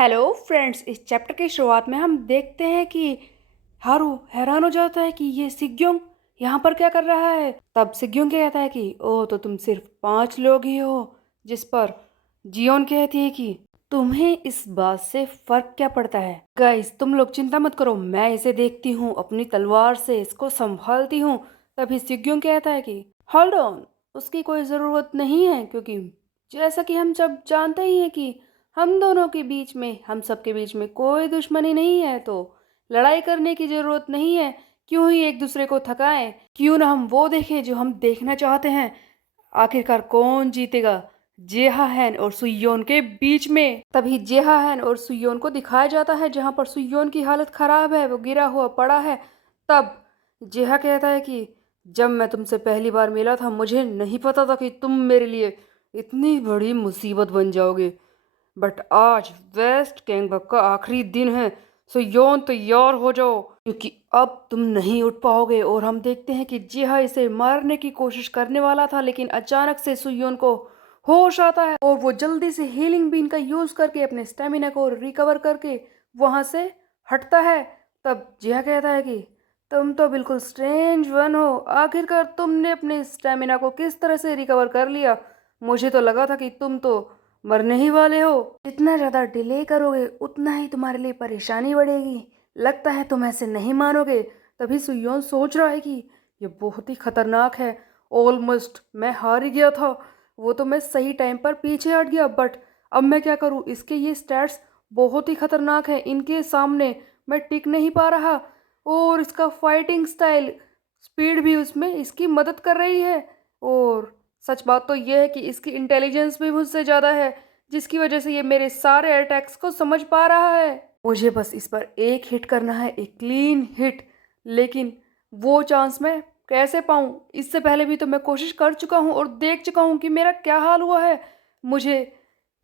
Hello friends, इस chapter की शुरुआत में हम देखते हैं कि हारू हैरान हो जाता है कि ये सिग्योंग यहाँ पर क्या कर रहा है। तब सिग्योंग कहता है कि ओह, तो तुम सिर्फ 5 लोग ही हो। जिस पर जियोन कहती है कि तुम्हें इस बात से फर्क क्या पड़ता है। गाइस, तुम लोग चिंता मत करो, मैं इसे देखती हूँ, अपनी तलवार से इसको संभालती हूँ। तभी सिग्योंग कहता है कि होल्ड ऑन, उसकी कोई ज़रूरत नहीं है, क्योंकि जैसा कि हम सब जानते ही हैं कि हम दोनों के बीच में, हम सबके बीच में कोई दुश्मनी नहीं है, तो लड़ाई करने की जरूरत नहीं है। क्यों ही एक दूसरे को थकाएं, क्यों ना हम वो देखें जो हम देखना चाहते हैं। आखिरकार कौन जीतेगा, जेहाहैन और सुयोन के बीच में। तभी जेहाहैन और सुयोन को दिखाया जाता है जहां पर सुयोन की हालत खराब है, वो गिरा हुआ पड़ा है। तब जेहा कहता है कि जब मैं तुमसे पहली बार मिला था, मुझे नहीं पता था कि तुम मेरे लिए इतनी बड़ी मुसीबत बन जाओगे। बट आज वेस्ट कैंगबक का आखिरी दिन है, सो यौन तैयार हो जाओ, क्योंकि अब तुम नहीं उठ पाओगे। और हम देखते हैं कि जिहा इसे मारने की कोशिश करने वाला था, लेकिन अचानक से सुयोन को होश आता है और वो जल्दी से हीलिंग बीन का यूज करके अपने स्टेमिना को रिकवर करके वहां से हटता है। तब जिहा कहता है कि तुम तो बिल्कुल स्ट्रेंज वन हो, आखिरकार तुमने अपने स्टेमिना को किस तरह से रिकवर कर लिया। मुझे तो लगा था कि तुम तो मरने ही वाले हो। जितना ज़्यादा डिले करोगे उतना ही तुम्हारे लिए परेशानी बढ़ेगी। लगता है तुम ऐसे नहीं मानोगे। तभी सुयोन सोच रहा है कि ये बहुत ही खतरनाक है। ऑलमोस्ट मैं हार ही गया था, वो तो मैं सही टाइम पर पीछे हट गया, बट अब मैं क्या करूँ। इसके ये स्टैट्स बहुत ही खतरनाक है, इनके सामने मैं टिक नहीं पा रहा। और इसका फाइटिंग स्टाइल, स्पीड भी उसमें इसकी मदद कर रही है। और सच बात तो यह है कि इसकी इंटेलिजेंस भी मुझसे ज़्यादा है, जिसकी वजह से ये मेरे सारे अटैक्स को समझ पा रहा है। मुझे बस इस पर एक हिट करना है, एक क्लीन हिट। लेकिन वो चांस मैं कैसे पाऊँ। इससे पहले भी तो मैं कोशिश कर चुका हूँ और देख चुका हूँ कि मेरा क्या हाल हुआ है। मुझे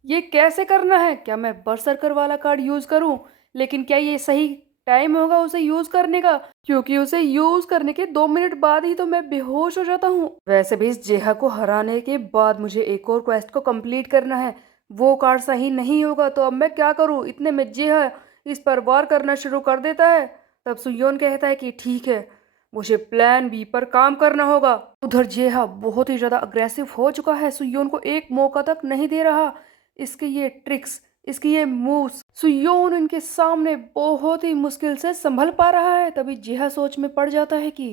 ये कैसे करना है। क्या मैं बरसरकर वाला कार्ड यूज़ करूँ, लेकिन क्या ये सही टाइम होगा उसे यूज़ करने का, क्योंकि उसे यूज़ करने के 2 मिनट बाद ही तो मैं बेहोश हो जाता हूँ। वैसे भी इस जेहा को हराने के बाद मुझे एक और क्वेस्ट को कंप्लीट करना है। वो कार्ड सही नहीं होगा तो अब मैं क्या करूँ। इतने में जेहा इस पर वार करना शुरू कर देता है। तब सुयोन कहता है कि ठीक है, मुझे प्लान बी पर काम करना होगा। उधर जेहा बहुत ही ज्यादा अग्रेसिव हो चुका है, सुयोन को एक मौका तक नहीं दे रहा। इसके ये ट्रिक्स, इसकी ये मूव्स सुयोन इनके सामने बहुत ही मुश्किल से संभल पा रहा है। तभी जेहा सोच में पड़ जाता है कि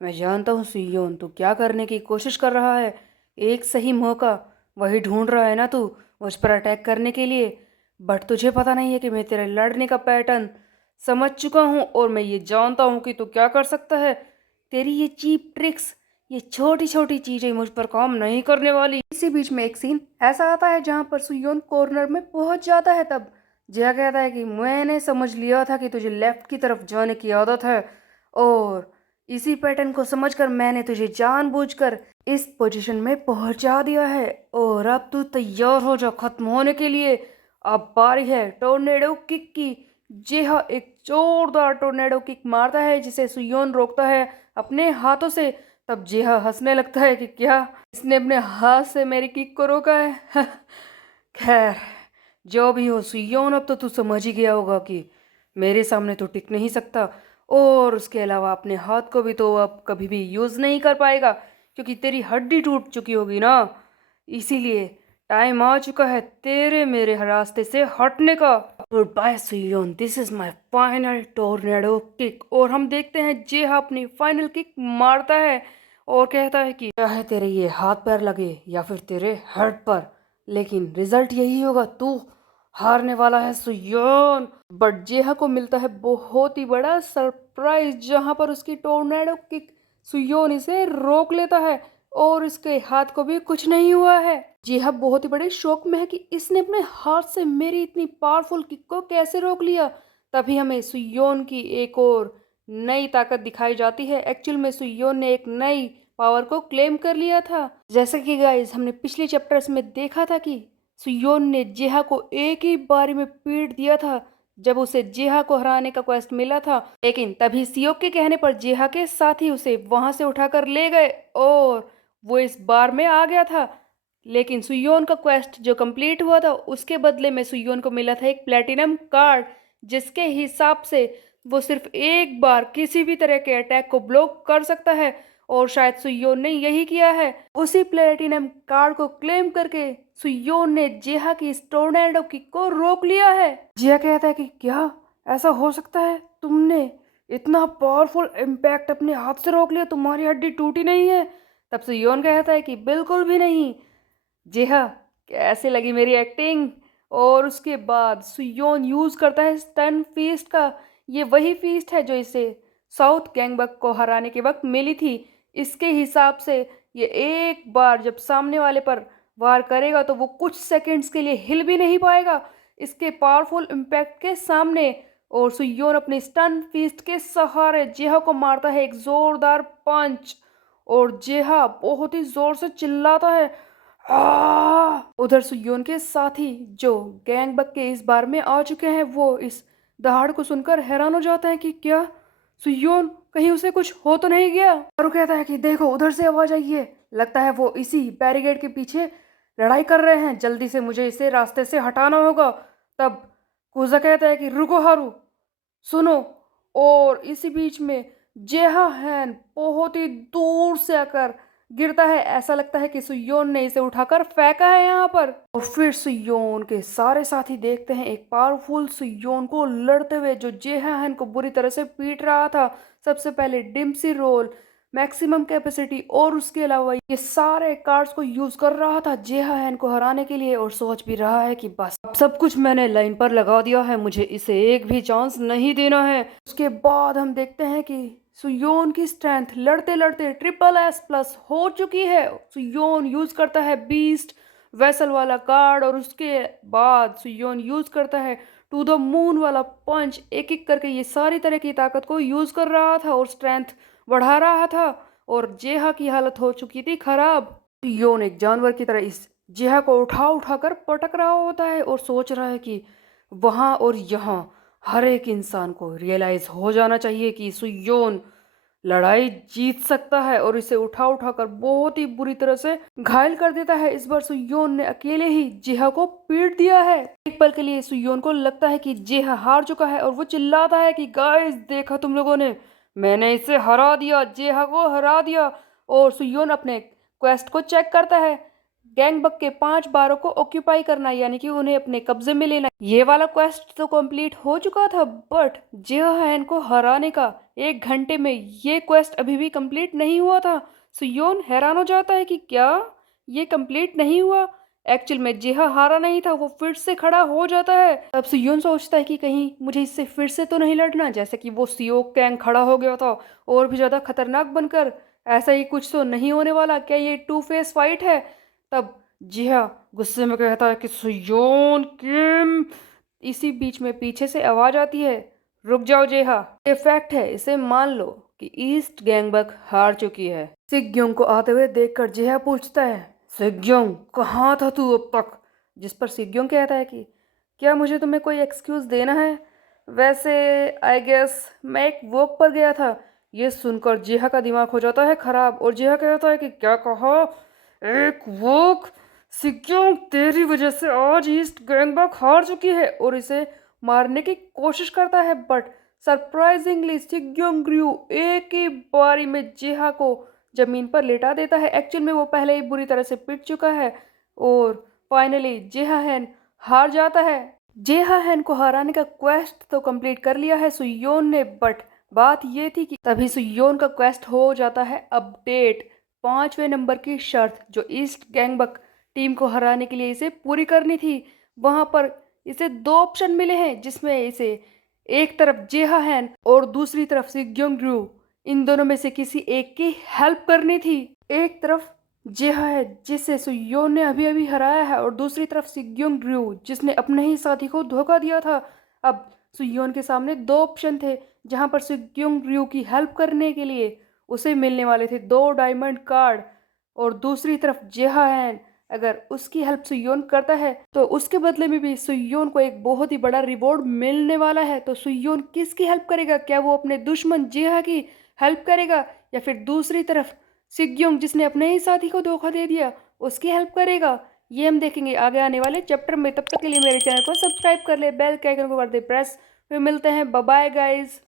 मैं जानता हूँ सुयोन, तू क्या करने की कोशिश कर रहा है। एक सही मौका वही ढूंढ रहा है ना तू, मुझ पर अटैक करने के लिए। बट तुझे पता नहीं है कि मैं तेरे लड़ने का पैटर्न समझ चुका हूँ, और मैं ये जानता हूँ कि तू क्या कर सकता है। तेरी ये चीप ट्रिक्स, ये छोटी छोटी चीजें मुझ पर काम नहीं करने वाली। इसी बीच में एक सीन ऐसा आता है जहां पर सुयोन कॉर्नर में पहुंच जाता है। तब जया कहता है कि मैंने समझ लिया था कि तुझे लेफ्ट की तरफ जाने की आदत है, और इसी पैटर्न को समझकर मैंने तुझे जानबूझकर इस पोजीशन में पहुंचा दिया है। और अब तू तैयार हो जा खत्म होने के लिए। अब बारी है टोर्नेडो किक की। जेहा एक जोरदार टोर्नेडो किक मारता है, जिसे सुयोन रोकता है अपने हाथों से। तब जेहा हंसने लगता है कि क्या इसने अपने हाथ से मेरी किक को रोका है। खैर, जो भी हो सुयोन, अब तो तू समझ ही गया होगा कि मेरे सामने तो टिक नहीं सकता, और उसके अलावा अपने हाथ को भी तो अब कभी भी यूज़ नहीं कर पाएगा, क्योंकि तेरी हड्डी टूट चुकी होगी ना। इसीलिए टाइम आ चुका है तेरे मेरे रास्ते से हटने का। Good bye Suyeon, this is my final tornado kick. और हम देखते हैं जेहा अपनी फाइनल किक मारता है और कहता है कि चाहे तेरे ये हाथ पैर लगे या फिर तेरे हेड पर, लेकिन रिजल्ट यही होगा, तू हारने वाला है सुयोन। बट जेहा को मिलता है बहुत ही बड़ा सरप्राइज, जहां पर उसकी टोर्नेडो किक सुयोन इसे रोक लेता है, और इसके हाथ को भी कुछ नहीं हुआ है। जेहा बहुत ही बड़े शौक में है कि इसने अपने हाथ से मेरी इतनी पावरफुल किक को कैसे रोक लिया। तभी हमें सुयोन की एक और नई ताकत दिखाई जाती है। एक्चुअल में सुयोन ने एक नई पावर को क्लेम कर लिया था। जैसा कि गाइस हमने पिछले चैप्टर्स में देखा था कि सुयोन ने जेहा को एक ही बारी में पीट दिया था जब उसे जेहा को हराने का क्वेस्ट मिला था। लेकिन तभी सियोक के कहने पर जेहा के साथी उसे वहां से उठाकर ले गए और वो इस बार में आ गया था। लेकिन सुयोन का क्वेस्ट जो कंप्लीट हुआ था उसके बदले में सुयोन को मिला था एक प्लेटिनम कार्ड, जिसके हिसाब से वो सिर्फ एक बार किसी भी तरह के अटैक को ब्लॉक कर सकता है। और शायद सुयोन ने यही किया है। उसी प्लेटिनम कार्ड को क्लेम करके सुयोन ने जेहा की इस टोर्नेडो किक को रोक लिया है। जेहा कहता है कि क्या ऐसा हो सकता है? तुमने इतना पावरफुल इम्पैक्ट अपने हाथ से रोक लिया, तुम्हारी हड्डी टूटी नहीं है? तब सुयोन कहता है कि बिल्कुल भी नहीं। जी हाँ, कैसी लगी मेरी एक्टिंग? और उसके बाद सुयोन यूज करता है स्टन फीस्ट का। ये वही फीस्ट है जो इसे साउथ गैंगबक को हराने के वक्त मिली थी। इसके हिसाब से ये एक बार जब सामने वाले पर वार करेगा तो वो कुछ सेकंड्स के लिए हिल भी नहीं पाएगा इसके पावरफुल इम्पैक्ट के सामने। और सुयोन अपने स्टन फीस्ट के सहारे जेहा को मारता है एक जोरदार पंच, और जेहा बहुत ही जोर से चिल्लाता है उधर सुयोन के साथी जो गैंगबक के इस बार में आ चुके हैं वो इस दहाड़ को सुनकर हैरान हो जाते हैं कि क्या सुयोन कहीं उसे कुछ हो तो नहीं गया। हारू कहता है कि देखो उधर से आवाज आई है, लगता है वो इसी बैरिकेड के पीछे लड़ाई कर रहे हैं, जल्दी से मुझे इसे रास्ते से हटाना होगा। तब कुजा कहता है कि रुको हारू, सुनो। और इसी बीच में जेहा हैन बहुत ही दूर से आकर गिरता है। ऐसा लगता है कि सुयोन ने इसे उठाकर फेंका है यहाँ पर। और फिर सुयोन के सारे साथी देखते हैं एक पावरफुल सुयोन को लड़ते हुए जो जेहा हैन को बुरी तरह से पीट रहा था। सबसे पहले डिम्सी रोल, मैक्सिमम कैपेसिटी और उसके अलावा ये सारे कार्ड्स को यूज कर रहा था जेहा हैन को हराने के लिए। और सोच भी रहा है कि बस अब सब कुछ मैंने लाइन पर लगा दिया है, मुझे इसे एक भी चांस नहीं देना है। उसके बाद हम देखते हैं कि सुयोन की स्ट्रेंथ लड़ते लड़ते SSS+ हो चुकी है। सुयोन यूज करता है बीस्ट वेसल वाला कार्ड और उसके बाद सुयोन यूज करता है टू द मून वाला पंच। एक एक करके ये सारी तरह की ताकत को यूज कर रहा था और स्ट्रेंथ बढ़ा रहा था। और जेहा की हालत हो चुकी थी खराब। सुयोन एक जानवर की तरह इस जेहा को उठा उठा कर पटक रहा होता है और सोच रहा है कि वहाँ और यहाँ हर एक इंसान को रियलाइज हो जाना चाहिए कि सुयोन लड़ाई जीत सकता है, और इसे उठा उठा कर बहुत ही बुरी तरह से घायल कर देता है। इस बार सुयोन ने अकेले ही जेहा को पीट दिया है। एक पल के लिए सुयोन को लगता है कि जेहा हार चुका है और वो चिल्लाता है कि गाइस देखा तुम लोगों ने, मैंने इसे हरा दिया, जेहा को हरा दिया। और सुयोन अपने क्वेस्ट को चेक करता है, गैंगबक के 5 बारों को ऑक्यूपाई करना, यानी कि उन्हें अपने कब्जे में लेना। ये वाला क्वेस्ट तो कंप्लीट हो चुका था, बट जेहान को हराने का 1 घंटे में ये क्वेस्ट अभी भी कंप्लीट नहीं हुआ था। सुयोन हैरान हो जाता है कि क्या ये कंप्लीट नहीं हुआ। एक्चुअल में जेहा हारा नहीं था, वो फिर से खड़ा हो जाता है। तब सुयोन सोचता है कि कहीं मुझे इससे फिर से तो नहीं लड़ना, जैसे कि वो सियोक कैंग खड़ा हो गया था और भी ज्यादा खतरनाक बनकर। ऐसा ही कुछ तो नहीं होने वाला, क्या ये 2 फेस फाइट है? तब जिहा गुस्से में कहता है कि सुयोन किम। इसी बीच में पीछे से आवाज आती है, रुक जाओ जेहा, ये फैक्ट है, इसे मान लो कि ईस्ट गैंगबक हार चुकी है। सिग्योंग को आते हुए देखकर जेहा पूछता है, सिग्योंग कहाँ था तू अब तक? जिस पर सिग्योंग कहता है कि क्या मुझे तुम्हें कोई एक्सक्यूज देना है? वैसे आई गेस मैं एक वॉक पर गया था। ये सुनकर जेहा का दिमाग हो जाता है खराब और जेहा कहता है कि क्या कहा? एक वॉक? सिग्योंग तेरी वजह से आज ईस्ट गैंगबक हार चुकी है। और इसे मारने की कोशिश करता है, बट सरप्राइजिंगली सिग्योंग ग्र्यू एक ही बारी में जेहा को जमीन पर लेटा देता है। एक्चुअल में वो पहले ही बुरी तरह से पिट चुका है। और फाइनली जेहान हार जाता है। जेहान को हराने का क्वेस्ट तो कंप्लीट कर लिया है सुयोन ने, बट बात ये थी कि तभी सुयोन का क्वेस्ट हो जाता है अपडेट। 5वें नंबर की शर्त जो ईस्ट गैंगबक टीम को हराने के लिए इसे पूरी करनी थी, वहां पर इसे 2 ऑप्शन मिले हैं, जिसमें इसे एक तरफ जेहान और दूसरी तरफ सिग्योंग ग्र्यू, इन दोनों में से किसी एक की हेल्प करनी थी। एक तरफ जेहा है जिसे सुयोन ने अभी अभी हराया है, और दूसरी तरफ सिग्योंग ग्र्यू जिसने अपने ही साथी को धोखा दिया था। अब सुयोन के सामने 2 ऑप्शन थे, जहां पर सिग्योंग ग्र्यू की हेल्प करने के लिए उसे मिलने वाले थे 2 डायमंड कार्ड, और दूसरी तरफ जेहान अगर उसकी हेल्प सुयोन करता है तो उसके बदले में भी सुयोन को एक बहुत ही बड़ा रिवॉर्ड मिलने वाला है। तो सुयोन किसकी हेल्प करेगा? क्या वो अपने दुश्मन जेहा की हेल्प करेगा, या फिर दूसरी तरफ सिग्योंग जिसने अपने ही साथी को धोखा दे दिया, उसकी हेल्प करेगा? ये हम देखेंगे आगे आने वाले चैप्टर में। तब तक के लिए मेरे चैनल को सब्सक्राइब कर ले, बेल के आइकन को कर दे प्रेस। फिर मिलते हैं, बाय बाय गाइस।